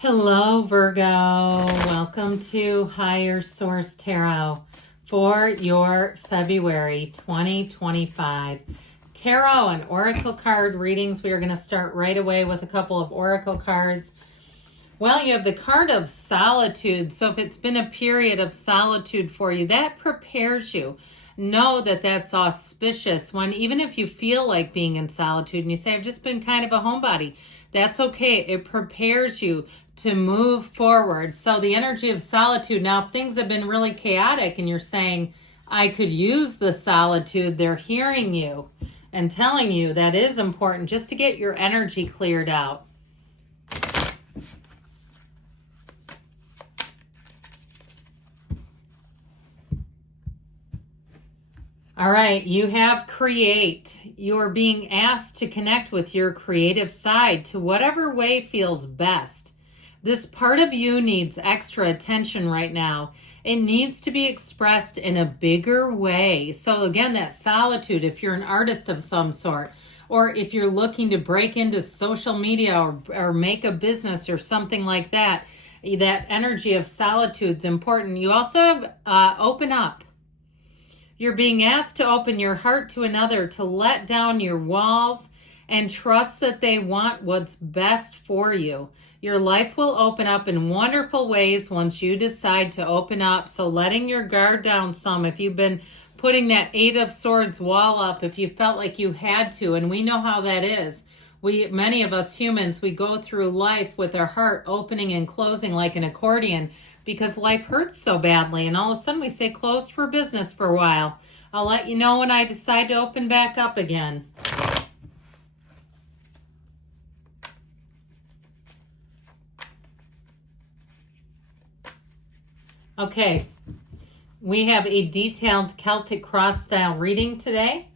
Hello, Virgo. Welcome to Higher Source Tarot for your February 2025 tarot and oracle card readings. We are going to start right away with a couple of oracle cards. Well, you have the card of solitude. So if it's been a period of solitude for you, that prepares you. Know that that's auspicious when, even if you feel like being in solitude and you say, I've just been kind of a homebody, that's okay. It prepares you to move forward. So the energy of solitude, now if things have been really chaotic and you're saying, I could use the solitude, they're hearing you and telling you that is important just to get your energy cleared out. All right, you have create. You are being asked to connect with your creative side to whatever way feels best. This part of you needs extra attention right now. It needs to be expressed in a bigger way. So again, that solitude, if you're an artist of some sort, or if you're looking to break into social media or make a business or something like that, that energy of solitude is important. You also have open up. You're being asked to open your heart to another, to let down your walls and trust that they want what's best for you. Your life will open up in wonderful ways once you decide to open up. So letting your guard down some, if you've been putting that Eight of Swords wall up, if you felt like you had to, and we know how that is. Many of us humans, we go through life with our heart opening and closing like an accordion because life hurts so badly. And all of a sudden we say closed for business for a while. I'll let you know when I decide to open back up again. Okay, we have a detailed Celtic cross style reading today.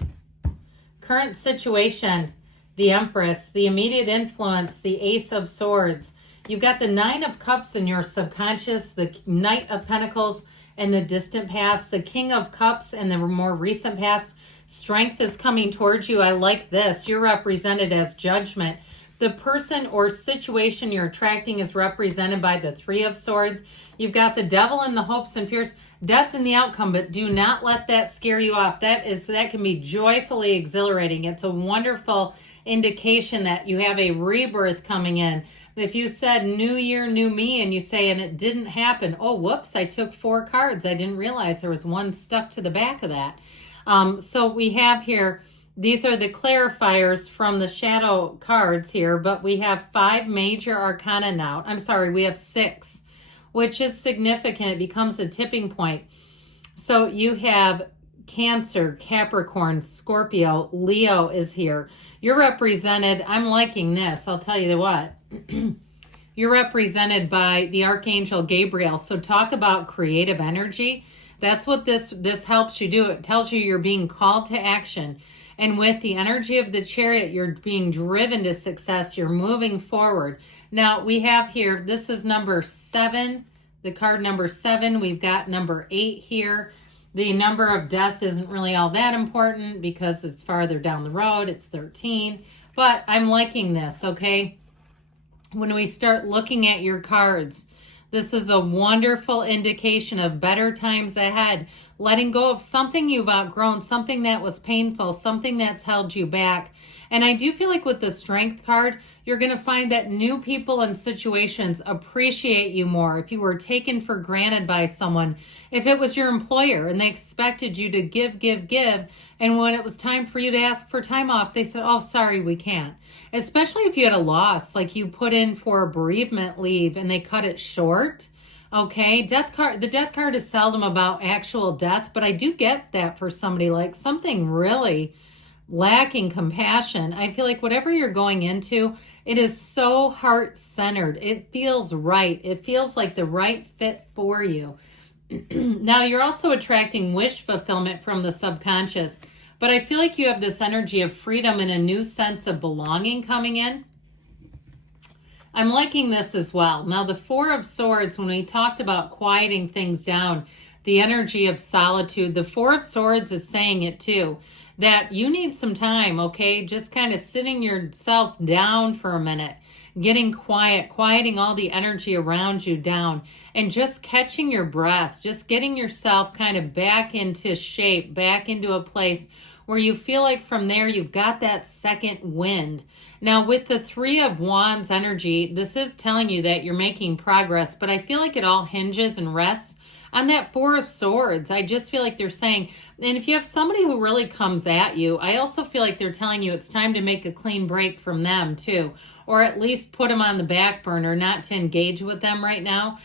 Current situation, the Empress, the immediate influence, the Ace of Swords. You've got the Nine of Cups in your subconscious, the Knight of Pentacles in the distant past, the King of Cups in the more recent past. Strength is coming towards you. I like this. You're represented as Judgment. The person or situation you're attracting is represented by the Three of Swords. You've got the Devil and the hopes and fears, death in the outcome, but do not let that scare you off. That can be joyfully exhilarating. It's a wonderful indication that you have a rebirth coming in. If you said new year, new me, and you say, and it didn't happen, oh, whoops, I took 4 cards. I didn't realize there was one stuck to the back of that. So we have here, these are the clarifiers from the shadow cards here, but we have 5 major arcana now. I'm sorry, we have 6, which is significant. It becomes a tipping point. So you have Cancer, Capricorn, Scorpio, Leo is here. You're represented, I'm liking this, I'll tell you what. You're represented by the Archangel Gabriel. So talk about creative energy. That's what this helps you do. It tells you you're being called to action. And with the energy of the Chariot, you're being driven to success. You're moving forward. Now we have here, this is number 7, the card number 7. We've got number 8 here. The number of death isn't really all that important because it's farther down the road. It's 13. But I'm liking this, okay? When we start looking at your cards, this is a wonderful indication of better times ahead. Letting go of something you've outgrown, something that was painful, something that's held you back. And I do feel like with the Strength card, you're going to find that new people and situations appreciate you more. If you were taken for granted by someone, if it was your employer and they expected you to give, and when it was time for you to ask for time off, they said, oh, sorry, we can't. Especially if you had a loss, like you put in for a bereavement leave and they cut it short. Okay, the death card is seldom about actual death, but I do get that for somebody like something really lacking compassion. I feel like whatever you're going into, it is so heart-centered. It feels right. It feels like the right fit for you. Now, you're also attracting wish fulfillment from the subconscious, but I feel like you have this energy of freedom and a new sense of belonging coming in. I'm liking this as well. Now, the Four of Swords, when we talked about quieting things down, the energy of solitude, the Four of Swords is saying it too. that you need some time, okay? Just kind of sitting yourself down for a minute, getting quiet, quieting all the energy around you down, and just catching your breath, just getting yourself kind of back into shape, back into a place where you feel like from there you've got that second wind. Now with the Three of Wands energy, this is telling you that you're making progress, but I feel like it all hinges and rests on that Four of Swords. I just feel like they're saying, and if you have somebody who really comes at you, I also feel like they're telling you it's time to make a clean break from them too, or at least put them on the back burner, not to engage with them right now,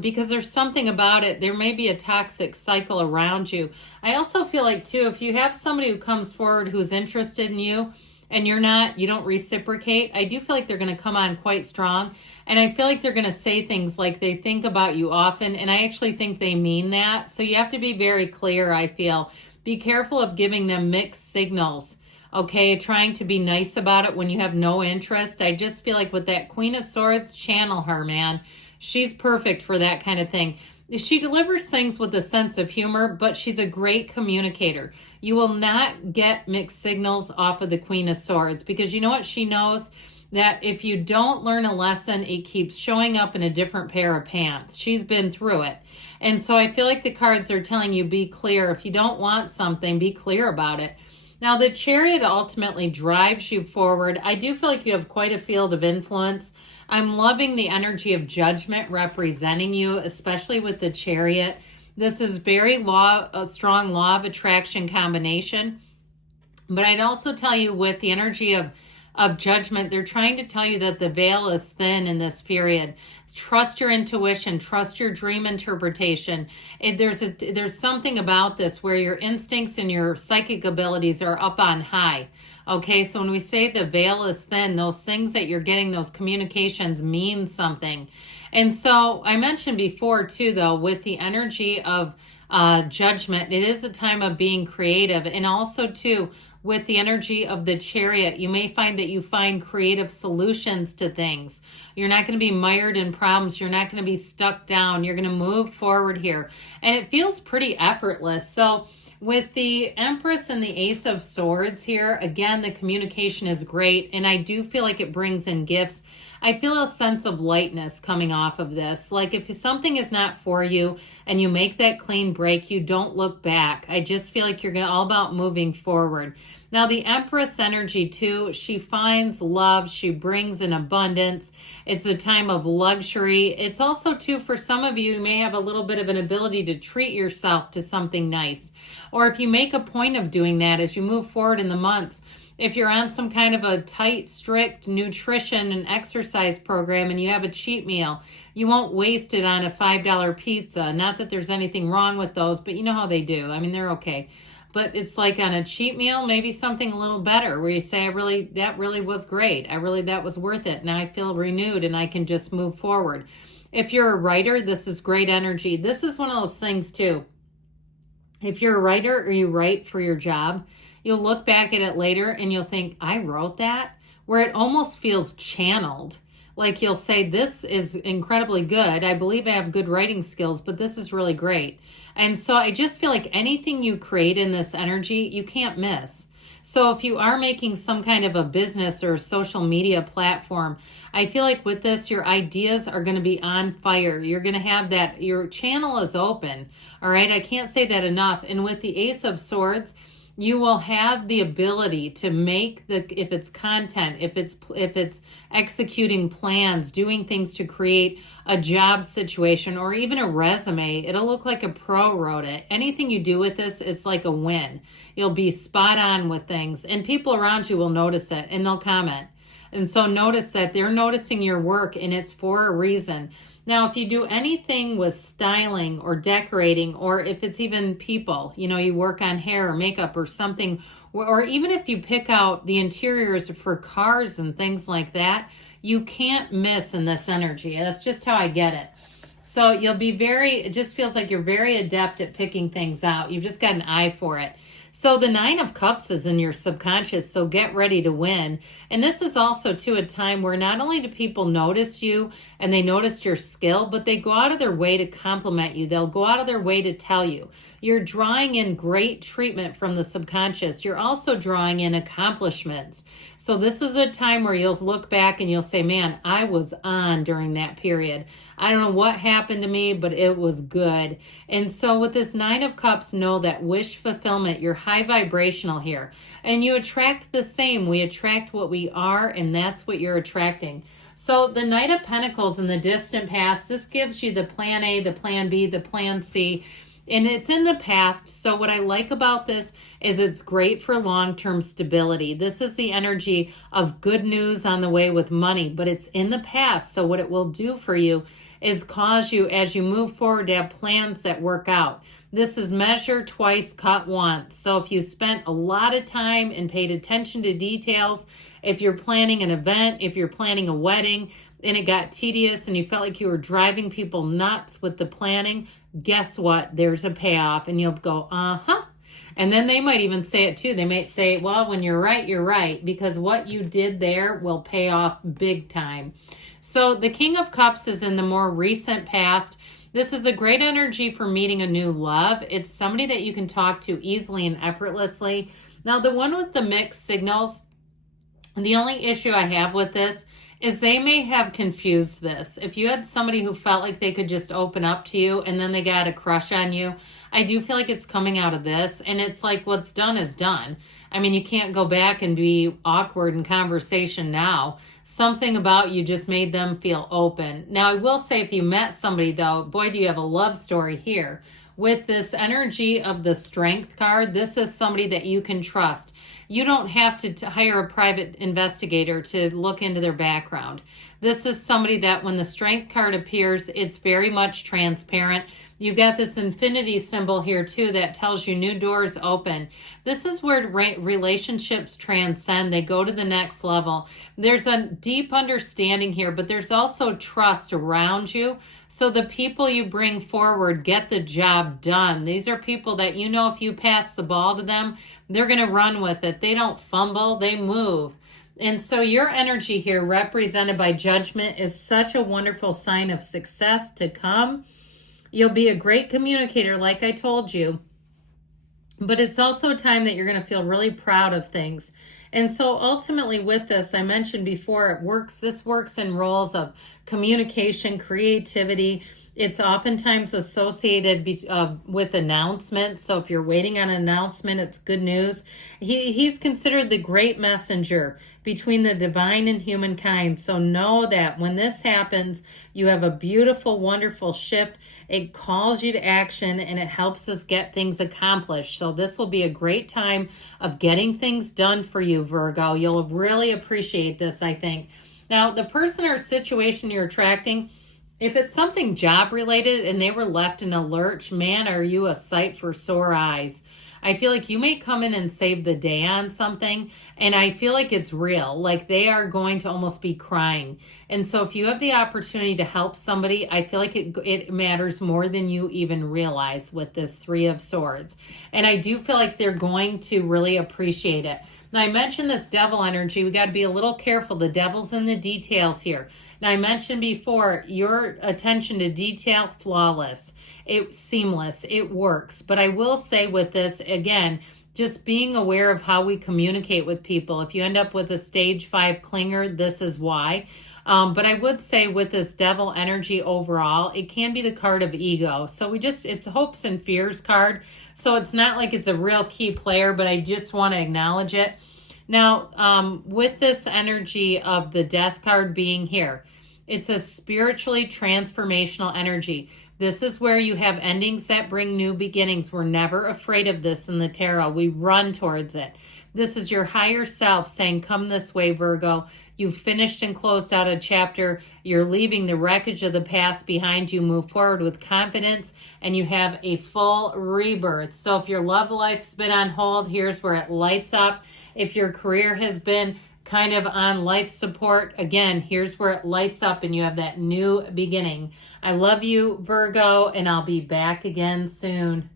because there's something about it. There may be a toxic cycle around you. I also feel like too, if you have somebody who comes forward who's interested in you, and you don't reciprocate, I do feel like they're going to come on quite strong. And I feel like they're going to say things like they think about you often. And I actually think they mean that. So you have to be very clear, I feel. Be careful of giving them mixed signals. Okay, trying to be nice about it when you have no interest. I just feel like with that Queen of Swords, channel her, man. She's perfect for that kind of thing. She delivers things with a sense of humor, but she's a great communicator. You will not get mixed signals off of the Queen of Swords, because you know what she knows? That if you don't learn a lesson, it keeps showing up in a different pair of pants. She's been through it. And so I feel like the cards are telling you, be clear. If you don't want something, be clear about it. Now, the Chariot ultimately drives you forward. I do feel like you have quite a field of influence. I'm loving the energy of Judgment representing you, especially with the Chariot. This is very a strong law of attraction combination. But I'd also tell you with the energy of Judgment, they're trying to tell you that the veil is thin in this period. Trust your intuition, trust your dream interpretation. There's something about this where your instincts and your psychic abilities are up on high. Okay, so when we say the veil is thin, those things that you're getting, those communications mean something. And so I mentioned before too, though, with the energy of Judgment, it is a time of being creative. And also too, with the energy of the Chariot, you may find that you find creative solutions to things. You're not going to be mired in problems. You're not going to be stuck down. You're going to move forward here. And it feels pretty effortless. So with the Empress and the Ace of Swords here, again, the communication is great. And I do feel like it brings in gifts. I feel a sense of lightness coming off of this. Like if something is not for you and you make that clean break, you don't look back. I just feel like you're all about moving forward. Now, the Empress energy, too, she finds love. She brings in abundance. It's a time of luxury. It's also, too, for some of you, you may have a little bit of an ability to treat yourself to something nice. Or if you make a point of doing that as you move forward in the months, if you're on some kind of a tight, strict nutrition and exercise program and you have a cheat meal, you won't waste it on a $5 pizza. Not that there's anything wrong with those, but you know how they do. I mean, they're okay. But it's like on a cheat meal, maybe something a little better where you say, that really was great. That was worth it. Now I feel renewed and I can just move forward. If you're a writer, this is great energy. This is one of those things too. If you're a writer or you write for your job, you'll look back at it later and you'll think, I wrote that, where it almost feels channeled. Like you'll say, this is incredibly good. I believe I have good writing skills, but this is really great. And so I just feel like anything you create in this energy, you can't miss. So if you are making some kind of a business or social media platform, I feel like with this, your ideas are going to be on fire. You're going to have that, your channel is open. All right. I can't say that enough. And with the Ace of Swords, you will have the ability to make if it's content, if it's executing plans, doing things to create a job situation or even a resume, it'll look like a pro wrote it. Anything you do with this, it's like a win. You'll be spot on with things and people around you will notice it and they'll comment. And so notice that they're noticing your work and it's for a reason. Now, if you do anything with styling or decorating, or if it's even people, you work on hair or makeup or something, or even if you pick out the interiors for cars and things like that, you can't miss in this energy. That's just how I get it. So you'll be it just feels like you're very adept at picking things out. You've just got an eye for it. So the Nine of Cups is in your subconscious, so get ready to win. And this is also, too, a time where not only do people notice you and they notice your skill, but they go out of their way to compliment you. They'll go out of their way to tell you. You're drawing in great treatment from the subconscious. You're also drawing in accomplishments. So this is a time where you'll look back and you'll say, man, I was on during that period. I don't know what happened to me, but it was good. And so with this Nine of Cups, know that wish fulfillment, you're high vibrational here. And you attract the same. We attract what we are, and that's what you're attracting. So the Knight of Pentacles in the distant past, this gives you the plan A, the plan B, the plan C. And it's in the past, so what I like about this is it's great for long-term stability. This is the energy of good news on the way with money, but it's in the past. So what it will do for you is cause you, as you move forward, to have plans that work out. This is measure twice, cut once. So if you spent a lot of time and paid attention to details, if you're planning an event, if you're planning a wedding, and it got tedious and you felt like you were driving people nuts with the planning, guess what? There's a payoff, and you'll go, uh-huh. And then they might even say it too. They might say, well, when you're right, you're right, because what you did there will pay off big time. So the King of Cups is in the more recent past. This is a great energy for meeting a new love. It's somebody that you can talk to easily and effortlessly. Now, the one with the mixed signals, the only issue I have with this is they may have confused this. If you had somebody who felt like they could just open up to you and then they got a crush on you, I do feel like it's coming out of this. And it's like, what's done is done. I mean, you can't go back and be awkward in conversation now. Something about you just made them feel open. Now, I will say, if you met somebody, though, boy, do you have a love story here. With this energy of the Strength card, this is somebody that you can trust. You don't have to hire a private investigator to look into their background. This is somebody that when the Strength card appears, it's very much transparent. You've got this infinity symbol here too that tells you new doors open. This is where relationships transcend. They go to the next level. There's a deep understanding here, but there's also trust around you. So the people you bring forward get the job done. These are people that you know if you pass the ball to them, they're going to run with it. They don't fumble, they move. And so your energy here, represented by Judgment, is such a wonderful sign of success to come. You'll be a great communicator, like I told you. But it's also a time that you're going to feel really proud of things. And so ultimately with this, I mentioned before, this works in roles of communication, creativity. It's oftentimes associated with announcements. So if you're waiting on an announcement, it's good news. He's considered the great messenger between the divine and humankind. So know that when this happens, you have a beautiful, wonderful shift. It calls you to action and it helps us get things accomplished. So this will be a great time of getting things done for you, Virgo. You'll really appreciate this, I think. Now, the person or situation you're attracting, if it's something job related and they were left in a lurch, man, are you a sight for sore eyes. I feel like you may come in and save the day on something, and I feel like it's real. Like they are going to almost be crying. And so if you have the opportunity to help somebody, I feel like it matters more than you even realize with this Three of Swords. And I do feel like they're going to really appreciate it. Now, I mentioned this devil energy. We got to be a little careful. The devil's in the details here. Now, I mentioned before, your attention to detail, flawless. It's seamless. It works. But I will say with this, again, just being aware of how we communicate with people. If you end up with a stage 5 clinger, this is why. But I would say with this devil energy overall, it can be the card of ego. So it's hopes and fears card. So it's not like it's a real key player, but I just want to acknowledge it. Now, with this energy of the death card being here, it's a spiritually transformational energy. This is where you have endings that bring new beginnings. We're never afraid of this in the tarot. We run towards it. This is your higher self saying, come this way, Virgo. You've finished and closed out a chapter. You're leaving the wreckage of the past behind you. Move forward with confidence, and you have a full rebirth. So if your love life's been on hold, here's where it lights up. If your career has been kind of on life support, again, here's where it lights up and you have that new beginning. I love you, Virgo, and I'll be back again soon.